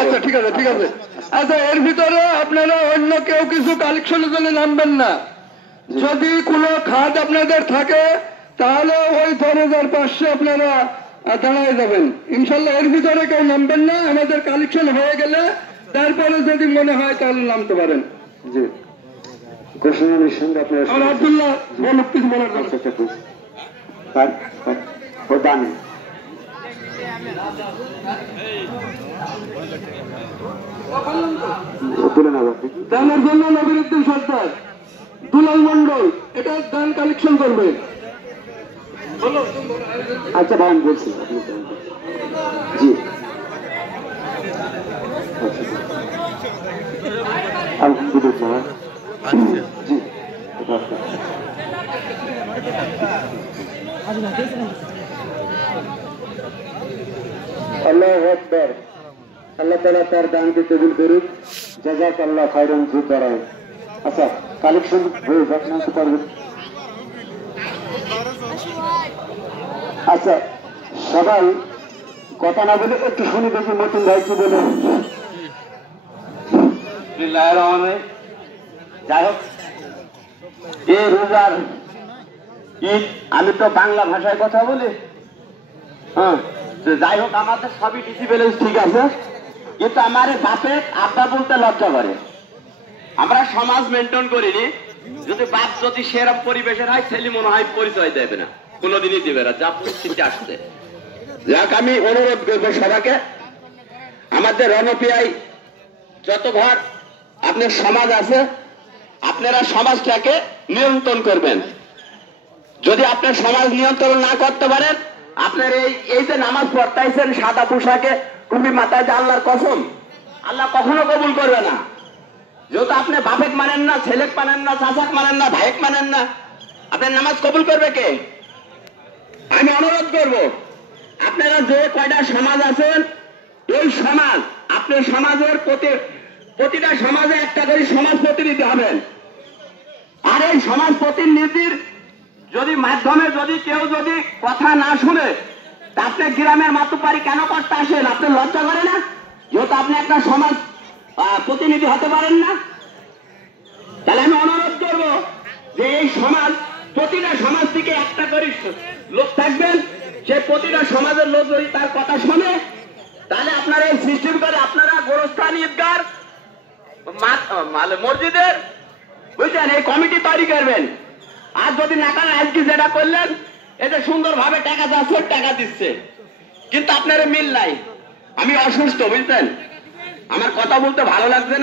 আচ্ছা ঠিক আছে ঠিক আছে। আচ্ছা এর ভিতরে আপনারা অন্য কেউ কিছু কালেকশনের জন্য নামবেন না। যদি কোনো খাত আপনাদের থাকে তাহলে ওই 4500 আপনারা দাঁড়ায় যাবেন ইনশাল্লাহ। এর ভিতরে কেউ নামবেন না। আমাদের কালেকশন হয়ে গেলে তারপরে যদি মনে হয় তাহলে নামতে পারেন। জি ঘোষণা নিঃসন্দেহে আপনারা আব্দুল্লাহ বলুক কিছু বলার কথা। ও দানে দানের জন্য নবীরুদ্দিন সরকার, দুলাল মন্ডল এটা দান কালেকশন করবে। আচ্ছা ভাই আমি বলছি জি আলহামদুলিল্লাহ জি আল্লাহু আকবার। আল্লাহ তাআলা তার দানকে কবুল করুক। জাযাকাল্লাহ খায়রান যুদারা। আচ্ছা কালেকশন হয়ে যাক না তো পারবেন। আচ্ছা সবাই কথা না বলে একটু শুনি দেখি মতিন ভাই কি বলে। যাই হোক এই রোজার ঈদ আমি তো বাংলা ভাষায় কথা বলি। হ্যাঁ যাই হোক আমাদের সবই ডিসিপ্লিন ঠিক আছে, কিন্তু আমার বাপে আব্বা বলতে লজ্জা করে। আমরা সমাজ মেনটেন করিনি। যদি বাপ যদি সেরকম পরিবেশের হয় ছেলে মনে হয় পরিচয় দেবে না, কোনোদিনই দেবে না, যা পরিস্থিতি আসছে। যাক আমি অনুরোধ করবো সবাইকে, আমাদের রণপিয়ায় যত ঘর আপনার সমাজ আছে আপনারা সমাজটাকে নিয়ন্ত্রণ করবেন। যদি আপনার সমাজ নিয়ন্ত্রণ না করতে পারেন, আপনার এই যে নামাজ পড়তাইছেন সাদা পোশাকে টুপি মাথায়, যে আল্লাহর কসম আল্লাহ কখনো কবুল করবে না। যেহেতু আপনি বাপেক মানেন না, ছেলেক মানেন না, চাচাক মানেন না, ভাইক মানেন না, আপনার নামাজ কবুল করবে কে? আমি অনুরোধ করব আপনারা যে কয়টা সমাজ আছেন এই সমাজ, আপনার সমাজের প্রতিটা সমাজে একটা করে সমাজ প্রতিনিধি হবেন। আর এই সমাজ প্রতিনিধির যদি মাধ্যমে যদি কেউ যদি কথা না শুনে, তা আপনি গ্রামের মাতুপারি কেন করতে আসেন? আপনার লজ্জা করে না? যেহেতু আপনি একটা সমাজ প্রতিনিধি হতে পারেন না, তাহলে আমি অনুরোধ করব যে এই সমাজ প্রতিটা সমাজ থেকে একটা করে লোক থাকবেন। সে প্রতিটা সমাজের লোক যদি তার কথা শোনে, তাহলে আপনারা এই সিস্টেম করে আপনারা গোরস্থান ঈদগার মসজিদের বুঝছেন এই কমিটি তৈরি করবেন। আর যদি না করেন আজকে যেটা করলেন, এটা সুন্দরভাবে টাকা যাচ্ছে, টাকা দিচ্ছে, কিন্তু আপনার মিল নাই। আমি অসুস্থ বুঝছেন, আমার কথা বলতে ভালো লাগছে না।